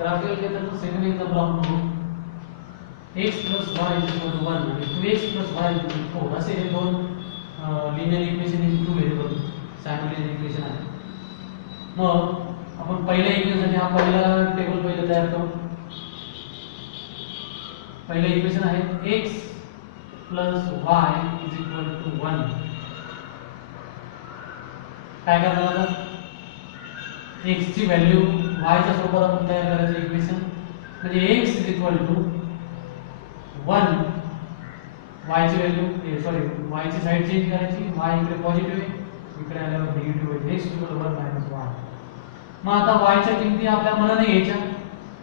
Graphical मेथडचं second example आपण बघू. x + y = 1 आणि 2x + y = 4 असे हे दोन linear equation in two variable simultaneous equation आहे. मग आपण पहिल्या इक्वेशनसाठी हा पहिला टेबल पहिले तयार करू. पहिले इक्वेशन आहे x + y = 1. काय करणार आता x ची व्हॅल्यू y च्या स्वरूपात आपण तयार करायचं इक्वेशन. म्हणजे x = 1 y ची व्हॅल्यू y ची साइड चेंज करायची. y इकडे पॉझिटिव्ह आहे, इकडे आल्यावर निगेटिव्ह आहे. x = 1 - y. मग आता y च्या किमती आपल्या मनाने घ्यायच्या,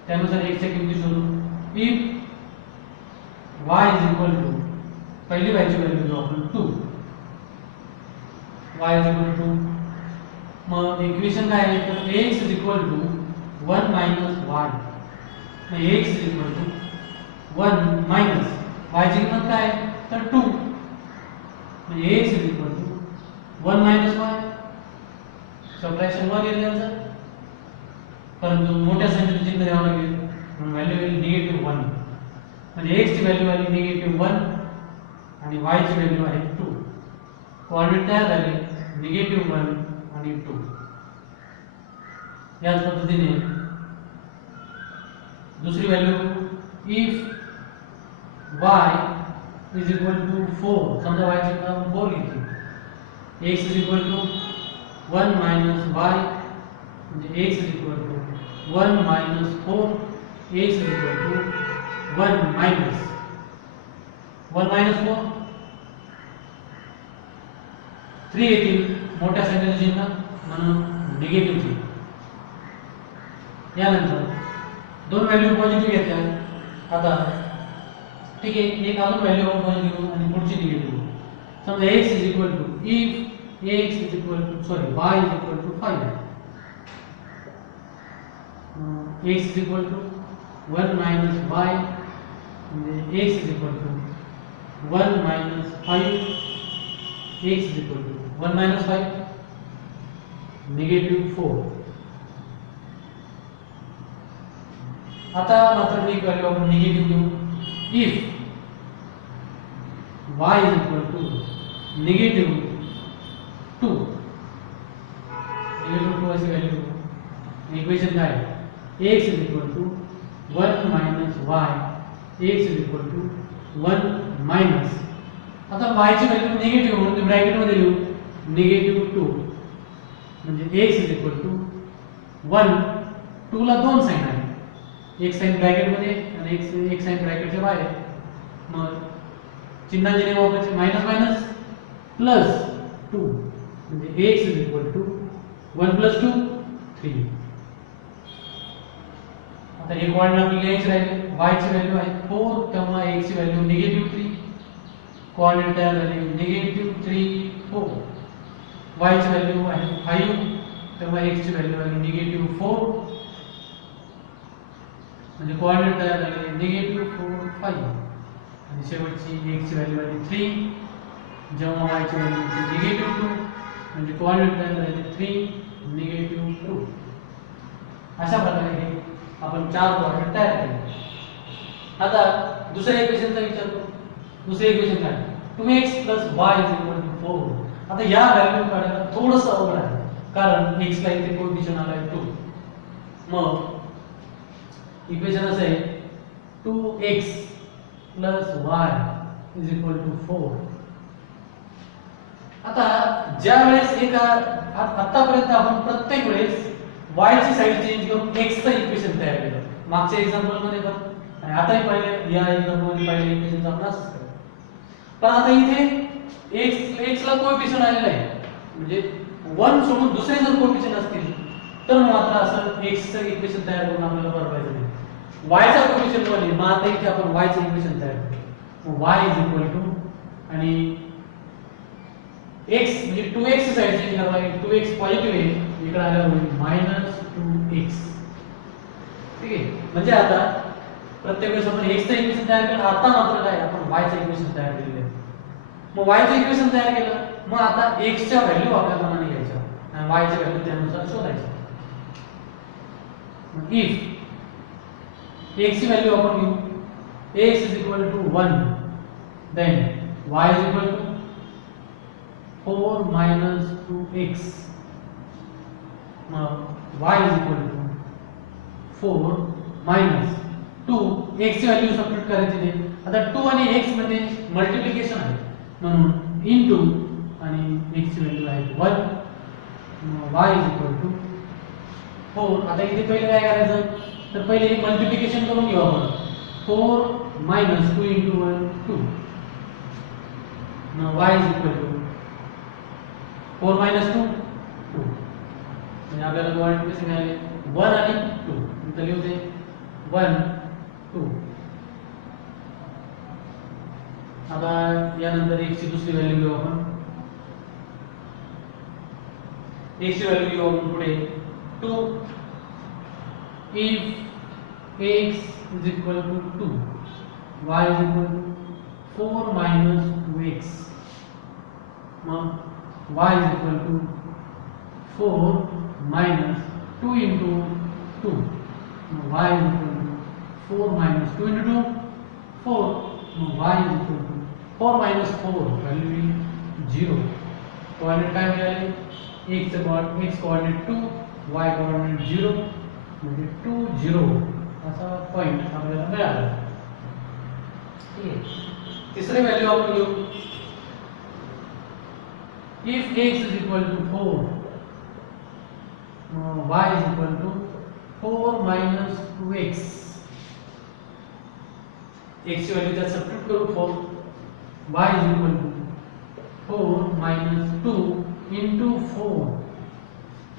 त्यानुसार x च्या किमती शोधू. इफ y = पहिली y ची व्हॅल्यू घेऊ आपण 2, y = 2. मग इक्वेशन काय आहे तर x = 1 - y. मग x = 1 मायनस y ची किंमत काय आहे तर 2. म्हणजे x = 1 - y. सबट्रॅक्शन 1 येईल त्याचं, परंतु मोठ्या संख्येचं चिन्ह द्यावं लागेल म्हणून व्हॅल्यू येईल -1. म्हणजे x ची व्हॅल्यू आली -1 आणि y ची व्हॅल्यू आहे 2. कोऑर्डिनेट तयार झाले -1 आणि 2. याच पद्धतीने दुसरी व्हॅल्यू इफ y = 4. समजा y ची व्हॅल्यू 4 घेतली. x = 1 - y म्हणजे x = 1 - 4. x = 1 - 1 - 4 3 येतील. मोठ्या संख्येचं चिन्ह म्हणून निगेटिव्ह चिन्ह. यानंतर दोन व्हॅल्यू पॉझिटिव्ह घेतल्या. आता ठीक आहे, एक अजून व्हॅल्यू आपण पॉझिटिव्ह आणि पुढची निगेटिव्ह. समजा x = if y = 5. x = 1 - y म्हणजे x = 1 - 5. x = 1 - 5 -4. आता मात्र एक व्हॅल्यू आपण निगेटिव्ह घेऊ. If y = -2. -2 अशी व्हॅल्यू. इक्वेशन काय x = 1 - y. x = 1 आता y ची व्हॅल्यू निगेटिव्ह म्हणून ब्रॅकेट मध्ये लिहू -2. म्हणजे x = 1. 2 ला दोन साइन आहे, एक साइन ब्रॅकेट मध्ये आणि एक साइन ब्रॅकेटच्या बाहेर. मग चिन्हाचे नियम वापरायचे -2 म्हणजे x = 1 + 2 3. आता हे कोऑर्डिनेट आपल्याला लिहायचे राहिले. y ची व्हॅल्यू आहे 4 तेव्हा x ची व्हॅल्यू -3. कोऑर्डिनेट तयार झाले -3 4. y ची व्हॅल्यू आहे 5 तेव्हा x ची व्हॅल्यू आहे -4. म्हणजे कोऑर्डिनेट तयार झाले -4 5. आणि शेवटची x ची व्हॅल्यू आहे 3 जेव्हा y ची व्हॅल्यू -2 म्हणजे कोऑर्डिनेट तयार झाले 3 -2. अशा प्रकारे हे आपण 4 कोऑर्डिनेट तयार केले. आता दुसऱ्या इक्वेशनचा विचार करू. दुसरे इक्वेशन काय 2x + y = 4. आता या व्हॅल्यू काढायला थोडंसं अवघड आहे, कारण x ला इथे कोएफिशियंट आलाय 2. मग इक्वेशन असं आहे 2x + y = 4. आता ज्या वेळेस आतापर्यंत आपण प्रत्येक वेळेस y ची साइड चेंज करून x चं इक्वेशन तयार केलं. मागच्या एक्झाम्पल मध्ये पण आणि आताही पहिले या एक्झाम्पल मध्ये पहिले इक्वेशन आपण असंच केलं. पण आता इथे x ला कोएफिशियंट आलेला आहे, म्हणजे 1 सोडून दुसरे जर कोएफिशियंट असतील तर मात्र असं x चं इक्वेशन तयार करून आपल्याला बरोबर नाही. y चा कोएफिशियंट 1 आहे, मग आता इथे आपण y चं इक्वेशन तयार करू. y = आणि x म्हणजे 2x साइड चेंज करावा लागेल. 2x पॉझिटिव्ह आहे, इकडे आल्यावर होईल -2x. ठीक आहे, म्हणजे आता प्रत्येक वेळेस आपण x चं इक्वेशन तयार केलं. आता मात्र काय आपण y चं इक्वेशन तयार केलेलं आहे. मग y चं इक्वेशन तयार केलं, मग आता x च्या व्हॅल्यू आपल्या मनाने घ्यायच्या आणि y च्या व्हॅल्यू त्यानुसार शोधायच्या. इफ x ची व्हॅल्यू आपण घेऊ. x is equal to 1, then y is equal to 4 minus 2x. मग y is equal to 4 minus 2, x ची व्हॅल्यू सबस्टिट्यूट करायची ते. आता 2 आणि x मध्ये मल्टिप्लिकेशन आहे म्हणून इनटू आणि x ची व्हॅल्यू आहे 1. y is equal to 4. आता इथे पहिले काय करायचं तर पहिले मल्टिप्लिकेशन करून घेऊ आपण. 4 minus 2 into 1 2. Now y is equal to 4 minus 2 2. म्हणजे आपल्याला कोऑर्डिनेट कसे मिळाले 1 आणि 2. इथे लिहूते 1 2. आता यानंतर x ची दुसरी व्हॅल्यू घेऊ आपण. x ची व्हॅल्यू घेऊ आपण पुढे 2. if x is equal to 2, y is equal to 4 minus 2x. मग y is equal to 4 minus 2 into 2. y is equal to 4 minus 2 into 2 4. y is equal to 4 minus 4 value is 0. Coordinate काय मिळाले x coordinate 2 y coordinate 0 म्हणजे 2 0 असा point आपल्याला मिळाला. ठीक आहे. तिसरी व्हॅल्यू आपण घेऊ. if x is equal to 4, y is equal to 4 minus 2x. x ची व्हॅल्यू त्यात सबस्टिट्यूट करू 4. y is equal to 4 minus 2 into 4.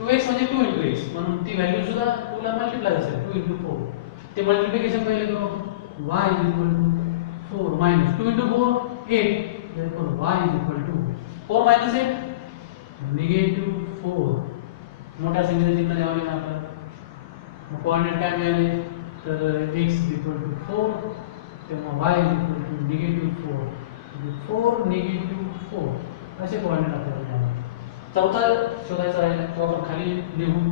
2x म्हणजे 2 into x म्हणून ती व्हॅल्यू सुद्धा 2 ला मल्टिप्लाय असेल 2 into 4. ते मल्टिप्लिकेशन पहिले करू आपण. y is equal to 4 minus 2 into 4 8. therefore y is equal to 4 minus 8 negative 4. मोठ्या संख्येचे चिन्ह द्यावे लागेल आपल्याला. मग कोऑर्डिनेट काय मिळाले तर x is equal to 4 तेव्हा y is equal to negative 4. म्हणजे 4 negative 4 असे कोऑर्डिनेट आपल्याला मिळाले. चौथा शोधायचा राहिला तो आपण खाली लिहू.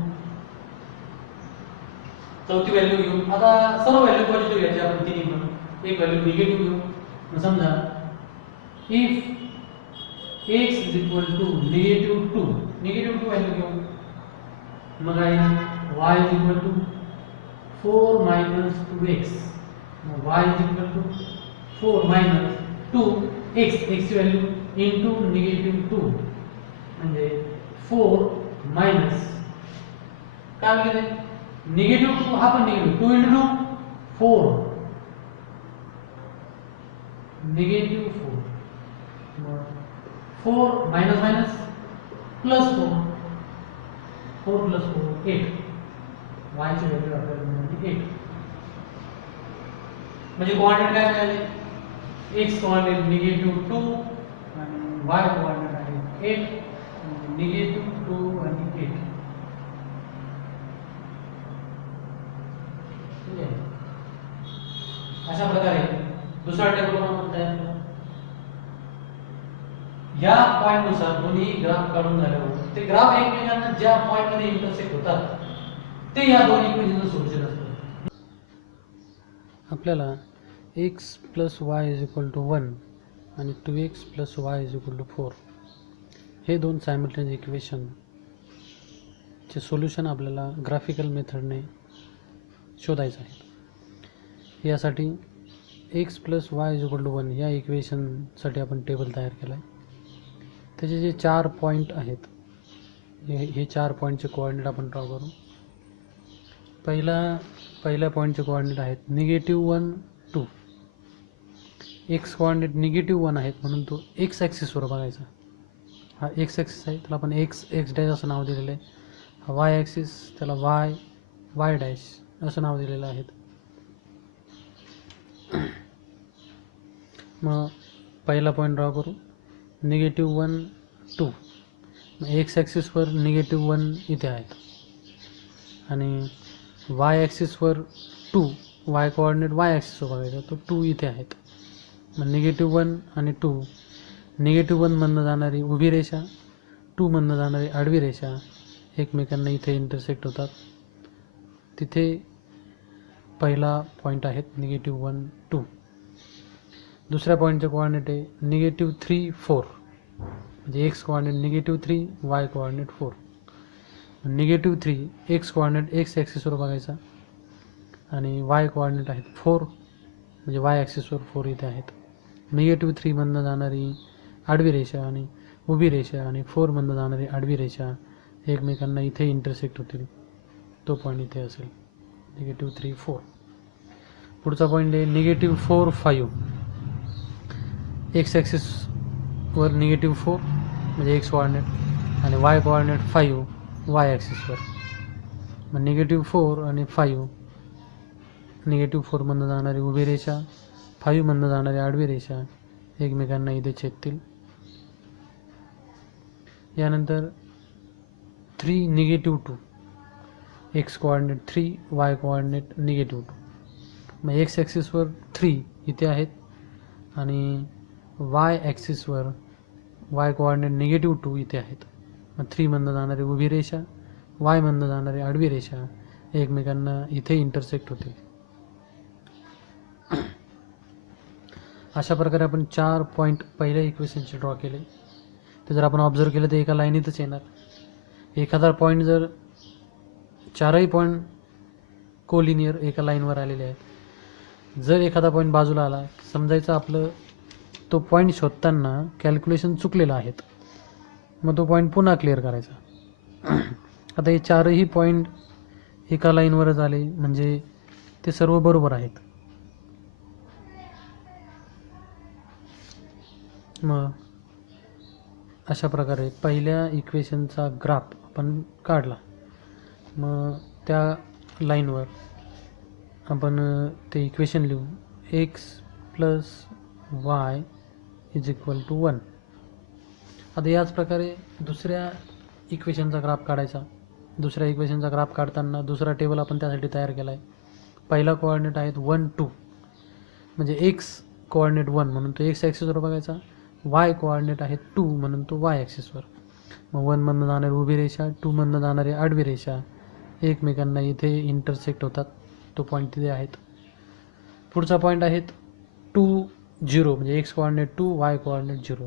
चौथी व्हॅल्यू घेऊ. आता सर्व व्हॅल्यू पॉझिटिव्ह घ्यायची आपण तिन्ही पण. एक व्हॅल्यू निगेटिव्ह घेऊ. मग समजा if x is equal to negative 2, negative 2 value घेऊ. मग आहे y is equal to 4 minus 2x. मग y is equal to 4 minus 2x, x ची व्हॅल्यू into negative 2 म्हणजे 4 minus काय होईल निगेटिव्ह 2 हा पण negative 2 into 2 4 negative 4. 4 minus minus plus 4. 4 plus 4 8. y ची व्हॅल्यू आपल्याला मिळाली 8. म्हणजे कोऑर्डिनेट काय मिळाले x कोऑर्डिनेट निगेटिव्ह 2 आणि y कोऑर्डिनेट आहे 8. निगेटिव्ह 2 आणि 8. ठीक आहे. अशा प्रकारे दुसरा टेबल आपण तयार करू. या पॉइंट नुसार दोन्ही ग्राफ काढून झाल्यावर ते ग्राफ एकमेकांना ज्या पॉइंट मध्ये इंटरसेक्ट होतात ते या दोन इक्वेशनचं सोल्युशन असतं. आपल्याला x plus y is equal to 1 आणि 2x plus y is equal to 4 हे दोन सायमल्टेनियस इक्वेशन चे सोल्युशन आपल्याला ग्राफिकल मेथडने शोधायचं आहे. यासाठी x plus y is equal to 1 या इक्वेशनसाठी आपण टेबल तयार केला आहे. त्याचे जे 4 पॉईंट आहेत हे 4 पॉईंटचे कोऑर्डिनेट आपण ड्रॉ करू. पहिल्या पॉईंटचे कोऑर्डिनेट आहेत -1 2. x कोऑर्डिनेट -1 आहेत म्हणून तो x ॲक्सिसवर बघायचा. हा x ॲक्सिस आहे त्याला आपण x डॅश असं नाव दिलेलं आहे. हा y ॲक्सिस त्याला y डॅश असं नाव दिलेलं आहे. मग पहिला पॉईंट ड्रॉ करू. -1 2. x ॲक्सिसवर -1 इथे आहेत आणि y ॲक्सिसवर 2 y कोऑर्डिनेट y ॲक्सिसवर बघायचा तो 2 इथे आहेत. मग -1 आणि 2 -1 मधनं जाणारी उभी रेषा 2 मधनं जाणारी आडवी रेषा एकमेकांना इथे इंटरसेक्ट होतात. तिथे पहिला पॉईंट आहेत -1 2. दुसऱ्या पॉईंटचे कोऑर्डिनेट आहे -3 4. म्हणजे x coordinate -3, y coordinate 4. -3 x coordinate x ॲक्सिसवर बघायचा आणि y कोऑर्डिनेट आहेत 4, म्हणजे y ॲक्सिसवर 4 इथे आहेत. -3 मधनं जाणारी आडवी रेषा आणि उभी रेषा आणि 4 मधनं जाणारी आडवी रेषा एकमेकांना इथे इंटरसेक्ट होतील. तो पॉईंट इथे असेल -3 4. पुढचा पॉईंट आहे -4 5. x ॲक्सिसवर -4 म्हणजे x कोऑर्डिनेट आणि y कोऑर्डिनेट 5 y ॲक्सिसवर. मग -4 आणि 5, -4 मधनं जाणारी उभी रेषा, 5 मधनं जाणारी आडवी रेषा एकमेकांना इथे छेदतील. यानंतर 3 -2. x coordinate 3, y coordinate -2. मग x ॲक्सिसवर 3 इथे आहेत आणि y ॲक्सिसवर y कोऑर्डिनेट -2 इथे आहेत. मग 3 मधनं जाणारी उभी रेषा, y मधनं जाणारी आडवी रेषा एकमेकांना इथे इंटरसेक्ट होतील. अशा प्रकारे आपण 4 पॉईंट पहिल्या इक्वेशनचे ड्रॉ केले. ते जर आपण ऑब्झर्व केलं तर एका लाईनीतच येणार. एखादा पॉईंट जर 4ही पॉईंट कोलिनियर एका लाईनवर आलेले आहेत. जर एखादा पॉईंट बाजूला आला, समजायचं आपलं तो पॉईंट शोधताना कॅल्क्युलेशन चुकलेलं आहेत, मग तो पॉईंट पुन्हा क्लिअर करायचा. आता हे 4ही पॉईंट एका लाईनवरच आले म्हणजे ते सर्व बरोबर आहेत. मग अशा प्रकारे पहिल्या इक्वेशनचा ग्राफ आपण काढला. मग त्या लाईनवर आपण ते इक्वेशन लिहू x + y = 1. आता याच प्रकारे दुसऱ्या इक्वेशनचा ग्राफ काढायचा. दुसऱ्या इक्वेशनचा ग्राफ काढताना दुसरा टेबल आपण त्यासाठी तयार केला आहे. पहिला कोऑर्डिनेट आहेत 1 2, म्हणजे x कोऑर्डिनेट 1 म्हणून तो x ॲक्सिसवर बघायचा, y कोऑर्डिनेट आहे 2 म्हणून तो y ॲक्सिसवर. मग 1 मधनं जाणारी उभी रेषा, 2 मधनं जाणारी आडवी रेषा एकमेकांना इथे इंटरसेक्ट होतात. तो पॉईंट तिथे आहेत. पुढचा पॉईंट आहेत 2 0, म्हणजे x coordinate 2, y coordinate 0.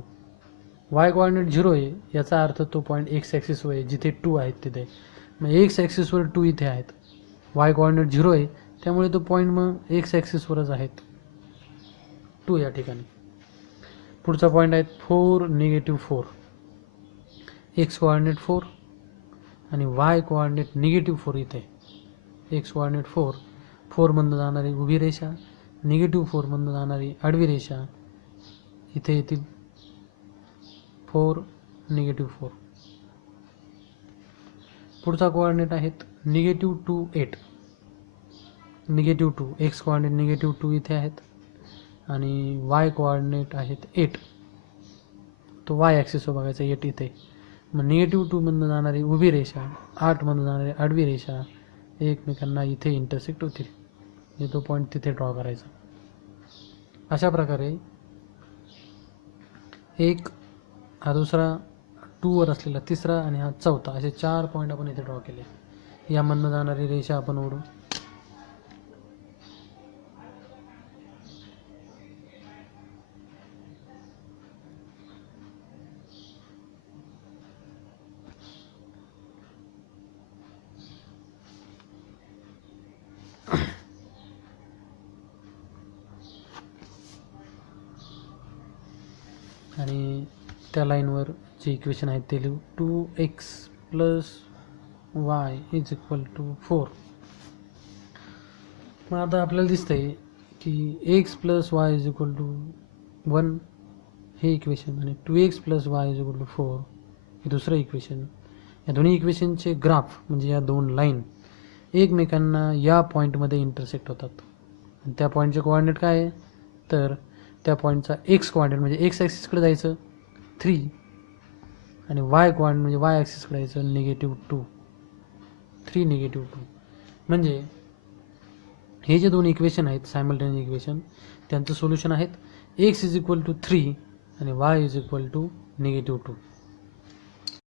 y coordinate 0 आहे याचा अर्थ तो पॉईंट x ॲक्सिसवर आहे जिथे 2 आहेत तिथे. मग x ॲक्सिसवर 2 इथे आहेत, y कोऑर्डिनेट 0 आहे त्यामुळे तो पॉईंट मग x ॲक्सिसवरच आहेत 2 या ठिकाणी. पुढचा पॉईंट आहेत 4 -4. x कोऑर्डिनेट 4 आणि y कोऑर्डिनेट -4 इथे. x कोऑर्डिनेट 4, 4 मधनं जाणारी उभी रेषा, -4 मधनं जाणारी आडवी रेषा इथे येतील 4 -4. पुढचा कोऑर्डिनेट आहेत -2 8. -2 x कोऑर्डिनेट -2 इथे आहेत आणि y कोऑर्डिनेट आहेत 8. तो y ॲक्सिसवर बघायचा 8 इथे. मग -2 मधनं जाणारी उभी रेषा, 8 मधनं जाणारी आडवी रेषा एकमेकांना इथे इंटरसेक्ट होतील. हे तो पॉईंट तिथे ड्रॉ करायचा. अशा प्रकारे एक, हा दुसरा 2 वर असलेला तिसरा आणि हा चौथा, असे 4 पॉईंट आपण इथे ड्रॉ केले. यामधनं जाणारी रेषा आपण ओढू. आणि त्या लाईनवर जे इक्वेशन आहेत ते लिहू 2x + y = 4. मग आता आपल्याला दिसतंय की x + y = 1 हे इक्वेशन आणि 2x + y = 4 हे दुसरं इक्वेशन. या दोन्ही इक्वेशनचे ग्राफ म्हणजे या दोन लाईन एकमेकांना या पॉईंटमध्ये इंटरसेक्ट होतात. आणि त्या पॉईंटचे कोऑर्डिनेट काय आहे तर त्या पॉईंटचा x कोऑर्डिनेट म्हणजे x ॲक्सिसकडे जायचं 3 आणि y कोऑर्डिनेट म्हणजे y ॲक्सिसकडे जायचं -2 3 -2. म्हणजे हे जे दोन इक्वेशन आहेत सायमल्टेनियस इक्वेशन त्यांचं सोल्युशन आहेत x = 3 आणि y = -2.